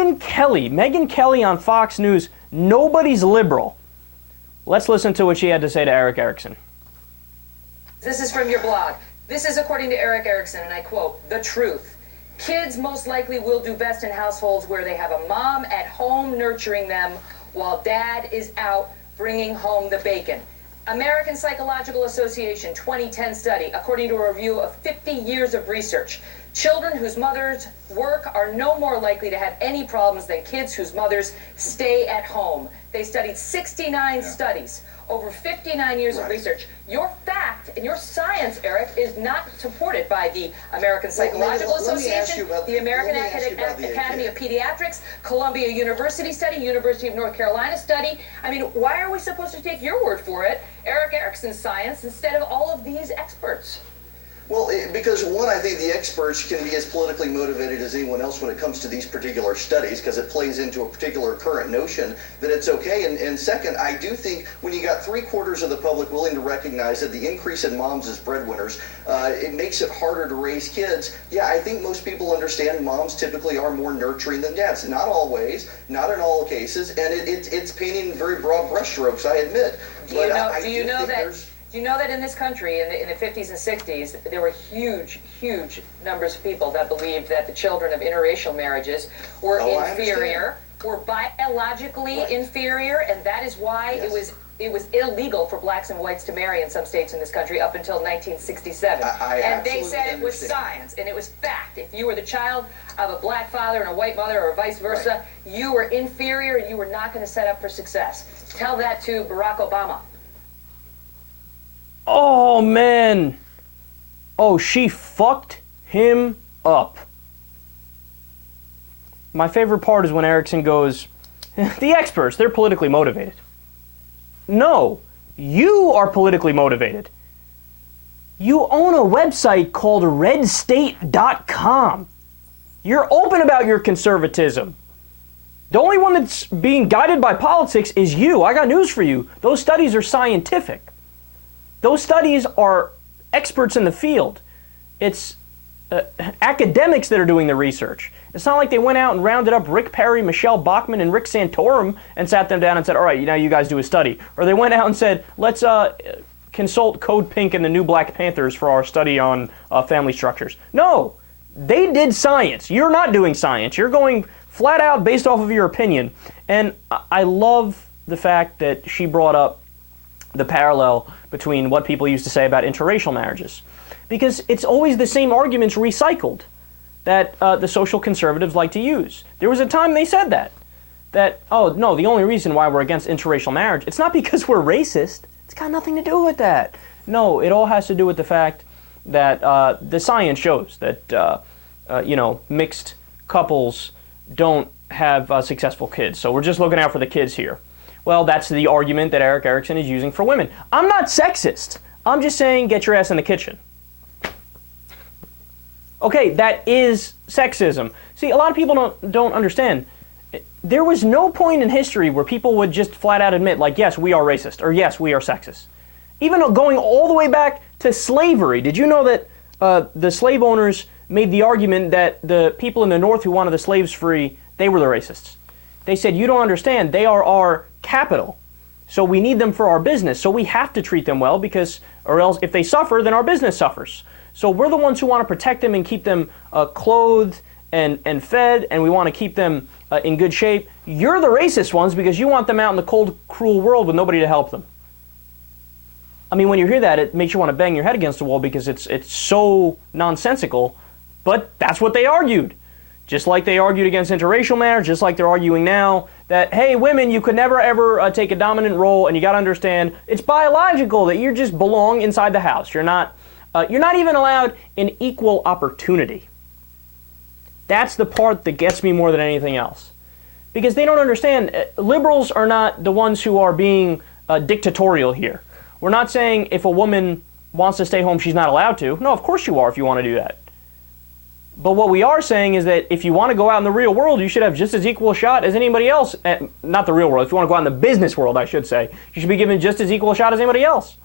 Megyn Kelly on Fox News, nobody's liberal. Let's listen to what she had to say to Erick Erickson. This is from your blog. This is according to Erick Erickson, and I quote, "The truth. Kids most likely will do best in households where they have a mom at home nurturing them while dad is out bringing home the bacon." American Psychological Association 2010 study, according to a review of 50 years of research. Children whose mothers work are no more likely to have any problems than kids whose mothers stay at home. They studied 69 studies over 59 years of research. Your fact and your science, Eric, is not supported by the American Psychological Association, the American Academy of Pediatrics, Columbia University study, University of North Carolina study. I mean, why are we supposed to take your word for it, Erick Erickson's science, instead of all of these experts? Well, because one, I think the experts can be as politically motivated as anyone else when it comes to these particular studies, because it plays into a particular current notion that it's okay. And second, I do think when you got 3/4 of the public willing to recognize that the increase in moms as breadwinners, it makes it harder to raise kids. Yeah, I think most people understand moms typically are more nurturing than dads. Not always, not in all cases, and it's painting very broad brushstrokes, I admit. Do you know that in this country, in the 50s and 60s, there were huge numbers of people that believed that the children of interracial marriages were inferior, were biologically inferior, and that is why it was illegal for blacks and whites to marry in some states in this country up until 1967. And they said it was science and it was fact. If you were the child of a black father and a white mother or vice versa, you were inferior and you were not going to set up for success. Tell that to Barack Obama. Oh, man. Oh, she fucked him up. My favorite part is when Erickson goes, the experts, they're politically motivated. No, you are politically motivated. You own a website called redstate.com. You're open about your conservatism. The only one that's being guided by politics is you. I got news for you. Those studies are scientific. Those studies are experts in the field. It's academics that are doing the research. It's not like they went out and rounded up Rick Perry, Michelle Bachmann, and Rick Santorum and sat them down and said, all right, now you guys do a study. Or they went out and said, let's consult Code Pink and the New Black Panthers for our study on family structures. No, they did science. You're not doing science. You're going flat out based off of your opinion. And I love the fact that she brought up the parallel between what people used to say about interracial marriages. Because it's always the same arguments recycled that the social conservatives like to use. There was a time they said that, oh, no, the only reason why we're against interracial marriage, it's not because we're racist. It's got nothing to do with that. No, it all has to do with the fact that the science shows that, mixed couples don't have successful kids. So we're just looking out for the kids here. Well, that's the argument that Erick Erickson is using for women. I'm not sexist. I'm just saying get your ass in the kitchen. Okay, that is sexism. See, a lot of people don't understand. There was no point in history where people would just flat out admit, like, yes, we are racist, or yes, we are sexist. Even going all the way back to slavery. Did you know that the slave owners made the argument that the people in the North who wanted the slaves free, they were the racists? They said, you don't understand, they are our capital. So we need them for our business. So we have to treat them well because, or else if they suffer, then our business suffers. So we're the ones who want to protect them and keep them clothed and fed, and we want to keep them in good shape. You're the racist ones because you want them out in the cold, cruel world with nobody to help them. I mean, when you hear that, it makes you want to bang your head against the wall because it's so nonsensical, but that's what they argued. Just like they argued against interracial marriage, just like they're arguing now that, hey, women, you could never ever take a dominant role, and you got to understand it's biological that you just belong inside the house. You're not even allowed an equal opportunity. That's the part that gets me more than anything else, because they don't understand. Liberals are not the ones who are being dictatorial here. We're not saying if a woman wants to stay home, she's not allowed to. No, of course you are if you want to do that. But what we are saying is that if you want to go out in the real world, you should have just as equal a shot as anybody else. Not the real world. If you want to go out in the business world, I should say, you should be given just as equal a shot as anybody else.